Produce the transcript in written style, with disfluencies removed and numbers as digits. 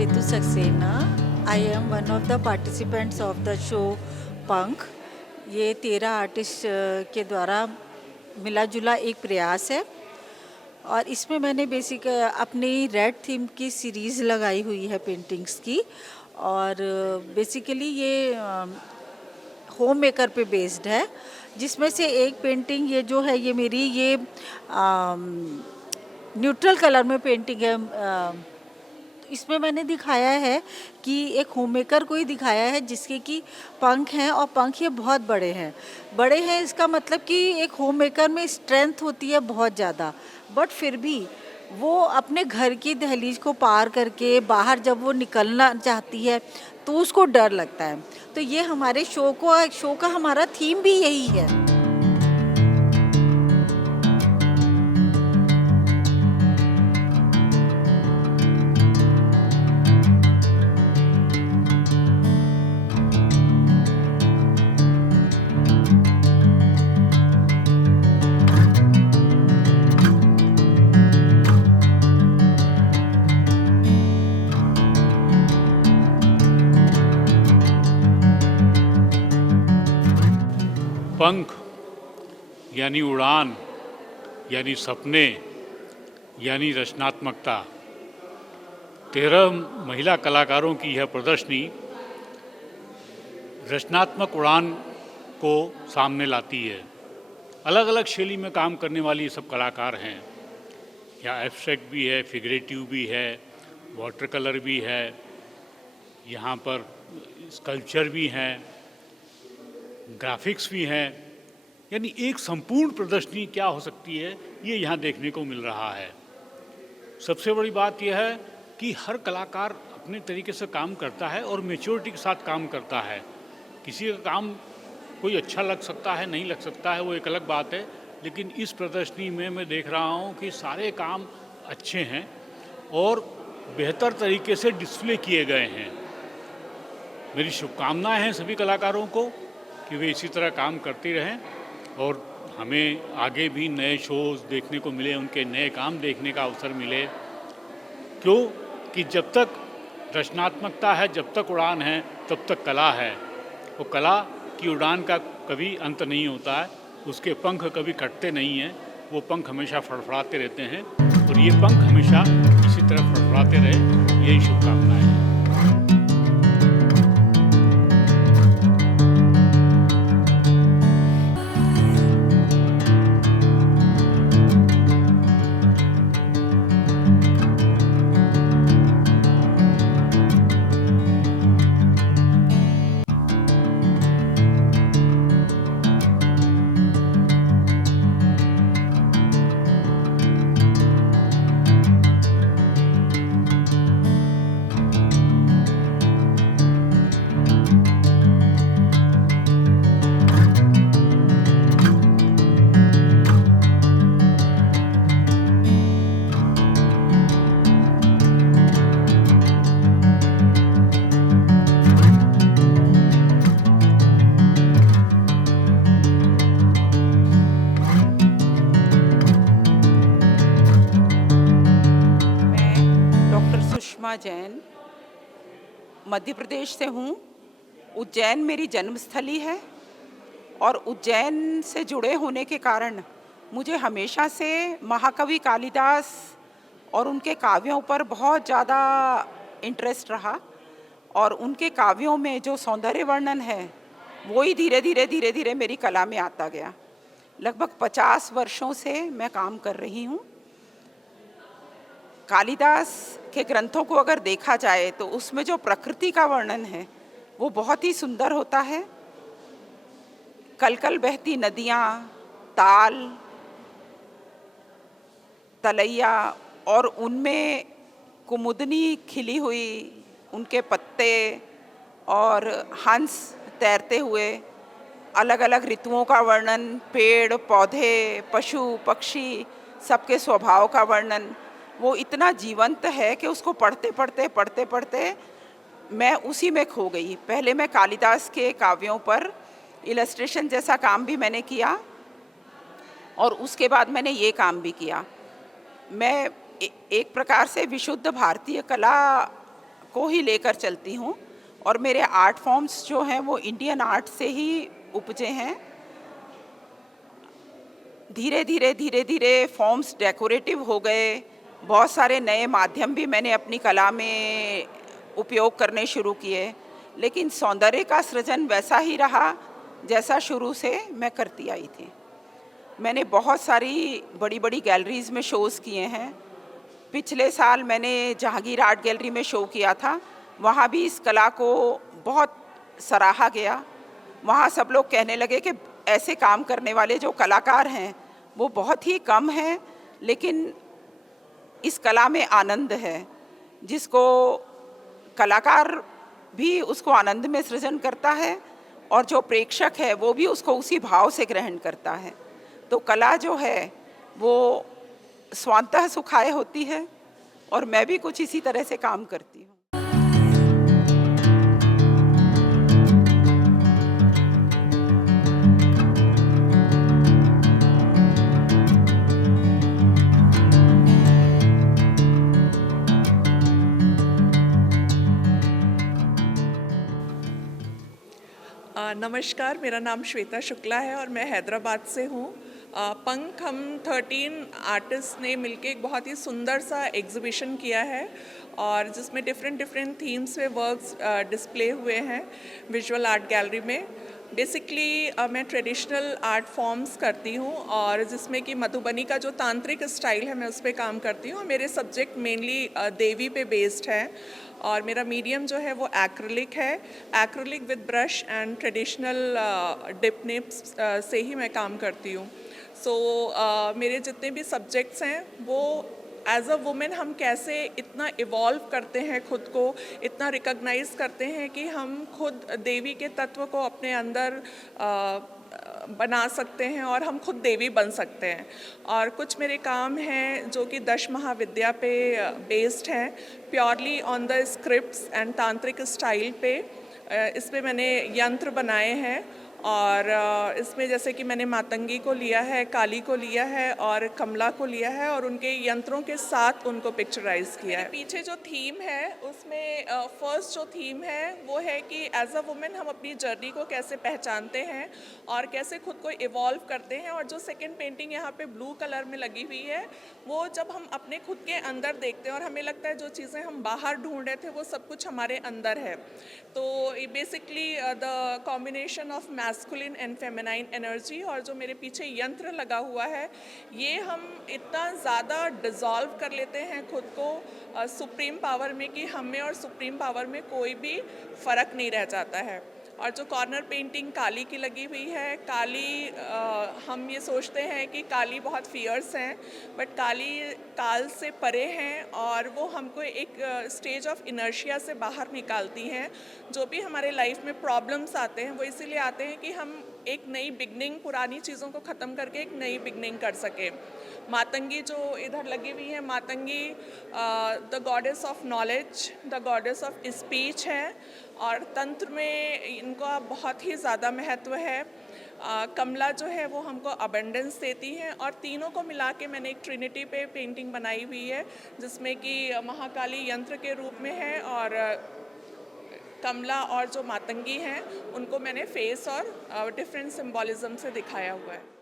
Ritu Saxena. I am one of the participants of the show पंख. ये 13 artist के द्वारा मिला जुला एक प्रयास है और इसमें मैंने बेसिक अपनी रेड थीम की सीरीज़ लगाई हुई है पेंटिंग्स की और बेसिकली ये होम मेकर पे बेस्ड है, जिसमें से एक पेंटिंग ये जो है ये मेरी ये न्यूट्रल कलर में पेंटिंग है। इसमें मैंने दिखाया है कि एक होम मेकर को ही दिखाया है जिसके कि पंख हैं और पंख ये बहुत बड़े हैं। इसका मतलब कि एक होम मेकर में स्ट्रेंथ होती है बहुत ज़्यादा, बट फिर भी वो अपने घर की दहलीज को पार करके बाहर जब वो निकलना चाहती है तो उसको डर लगता है। तो ये हमारे शो का हमारा थीम भी यही है। पंख यानी उड़ान, यानी सपने, यानी रचनात्मकता। 13 महिला कलाकारों की यह प्रदर्शनी रचनात्मक उड़ान को सामने लाती है। अलग अलग शैली में काम करने वाली ये सब कलाकार हैं। यहाँ एब्स्ट्रैक्ट भी है, फिगरेटिव भी है, वाटर कलर भी है, यहाँ पर स्कल्पचर भी हैं, ग्राफिक्स भी हैं। यानी एक संपूर्ण प्रदर्शनी क्या हो सकती है ये यहाँ देखने को मिल रहा है। सबसे बड़ी बात यह है कि हर कलाकार अपने तरीके से काम करता है और मैच्योरिटी के साथ काम करता है। किसी का काम कोई अच्छा लग सकता है, नहीं लग सकता है, वो एक अलग बात है, लेकिन इस प्रदर्शनी में मैं देख रहा हूँ कि सारे काम अच्छे हैं और बेहतर तरीके से डिस्प्ले किए गए हैं। मेरी शुभकामनाएं हैं सभी कलाकारों को कि वे इसी तरह काम करते रहें और हमें आगे भी नए शोज़ देखने को मिले, उनके नए काम देखने का अवसर मिले। क्यों कि जब तक रचनात्मकता है, जब तक उड़ान है, तब तक कला है। वो कला की उड़ान का कभी अंत नहीं होता है, उसके पंख कभी कटते नहीं हैं, वो पंख हमेशा फड़फड़ाते रहते हैं और ये पंख हमेशा इसी तरह फड़फड़ाते रहे, यही शुभकामनाएं हैं। जैन मध्य प्रदेश से हूँ। उज्जैन मेरी जन्मस्थली है और उज्जैन से जुड़े होने के कारण मुझे हमेशा से महाकवि कालिदास और उनके काव्यों पर बहुत ज़्यादा इंटरेस्ट रहा और उनके काव्यों में जो सौंदर्य वर्णन है वो ही धीरे धीरे मेरी कला में आता गया। लगभग 50 वर्षों से मैं काम कर रही हूँ। कालिदास के ग्रंथों को अगर देखा जाए तो उसमें जो प्रकृति का वर्णन है वो बहुत ही सुंदर होता है। कल कल बहती नदियाँ, ताल, तलैया और उनमें कुमुदनी खिली हुई, उनके पत्ते और हंस तैरते हुए, अलग अलग ऋतुओं का वर्णन, पेड़ पौधे, पशु पक्षी, सबके स्वभाव का वर्णन, वो इतना जीवंत है कि उसको पढ़ते पढ़ते मैं उसी में खो गई। पहले मैं कालिदास के काव्यों पर इलस्ट्रेशन जैसा काम भी मैंने किया और उसके बाद मैंने ये काम भी किया। मैं एक प्रकार से विशुद्ध भारतीय कला को ही लेकर चलती हूँ और मेरे आर्ट फॉर्म्स जो हैं वो इंडियन आर्ट से ही उपजे हैं। धीरे धीरे फॉर्म्स डेकोरेटिव हो गए, बहुत सारे नए माध्यम भी मैंने अपनी कला में उपयोग करने शुरू किए, लेकिन सौंदर्य का सृजन वैसा ही रहा जैसा शुरू से मैं करती आई थी। मैंने बहुत सारी बड़ी बड़ी गैलरीज़ में शोज़ किए हैं। पिछले साल मैंने जहांगीर आर्ट गैलरी में शो किया था, वहाँ भी इस कला को बहुत सराहा गया। वहाँ सब लोग कहने लगे कि ऐसे काम करने वाले जो कलाकार हैं वो बहुत ही कम हैं, लेकिन इस कला में आनंद है। जिसको कलाकार भी उसको आनंद में सृजन करता है और जो प्रेक्षक है वो भी उसको उसी भाव से ग्रहण करता है। तो कला जो है वो स्वांतः सुखाय होती है और मैं भी कुछ इसी तरह से काम करती हूँ। नमस्कार, मेरा नाम श्वेता शुक्ला है और मैं हैदराबाद से हूँ। पंख हम 13 आर्टिस्ट ने मिलके एक बहुत ही सुंदर सा एग्जीबिशन किया है और जिसमें डिफरेंट थीम्स पे वर्क्स डिस्प्ले हुए हैं विजुअल आर्ट गैलरी में। बेसिकली मैं ट्रेडिशनल आर्ट फॉर्म्स करती हूँ और जिसमें कि मधुबनी का जो तांत्रिक स्टाइल है मैं उस पर काम करती हूँ। मेरे सब्जेक्ट मेनली देवी पे बेस्ड है और मेरा मीडियम जो है वो एक्रिलिक है। Acrylic with brush and traditional dip nibs से ही मैं काम करती हूँ। मेरे जितने भी सब्जेक्ट्स हैं वो एज अ वुमेन हम कैसे इतना इवॉल्व करते हैं, खुद को इतना रिकॉग्नाइज करते हैं कि हम खुद देवी के तत्व को अपने अंदर बना सकते हैं और हम खुद देवी बन सकते हैं। और कुछ मेरे काम हैं जो कि 10 महाविद्या पे बेस्ड हैं, purely on the scripts and तांत्रिक स्टाइल पे। इसमें मैंने यंत्र बनाए हैं और इसमें जैसे कि मैंने मातंगी को लिया है, काली को लिया है और कमला को लिया है और उनके यंत्रों के साथ उनको पिक्चराइज किया है। पीछे जो थीम है उसमें फर्स्ट जो थीम है वो है कि एज अ वुमेन हम अपनी जर्नी को कैसे पहचानते हैं और कैसे खुद को इवॉल्व करते हैं। और जो सेकंड पेंटिंग यहाँ पे ब्लू कलर में लगी हुई है वो जब हम अपने खुद के अंदर देखते हैं और हमें लगता है जो चीज़ें हम बाहर ढूंढ रहे थे वो सब कुछ हमारे अंदर है। तो basically the combination of masculine and feminine energy. और जो मेरे पीछे यंत्र लगा हुआ है ये हम इतना ज़्यादा डिज़ोल्व कर लेते हैं खुद को सुप्रीम पावर में कि हम में और सुप्रीम पावर में कोई भी फ़र्क नहीं रह जाता है। और जो कॉर्नर पेंटिंग काली की लगी हुई है, काली हम ये सोचते हैं कि काली बहुत फियर्स हैं, बट काली काल से परे हैं और वो हमको एक स्टेज ऑफ इनर्शिया से बाहर निकालती हैं। जो भी हमारे लाइफ में प्रॉब्लम्स आते हैं वो इसीलिए आते हैं कि हम एक नई बिगनिंग, पुरानी चीज़ों को ख़त्म करके एक नई बिगनिंग कर सके। मातंगी जो इधर लगी हुई है, Matangi the goddess of knowledge, the goddess of speech है और तंत्र में इनका बहुत ही ज़्यादा महत्व है। कमला जो है वो हमको अबंडेंस देती हैं और तीनों को मिला के मैंने एक ट्रिनिटी पे पेंटिंग बनाई हुई है जिसमें कि महाकाली यंत्र के रूप में है और कमला और जो मातंगी हैं उनको मैंने फेस और डिफरेंट सिंबॉलिज्म से दिखाया हुआ है।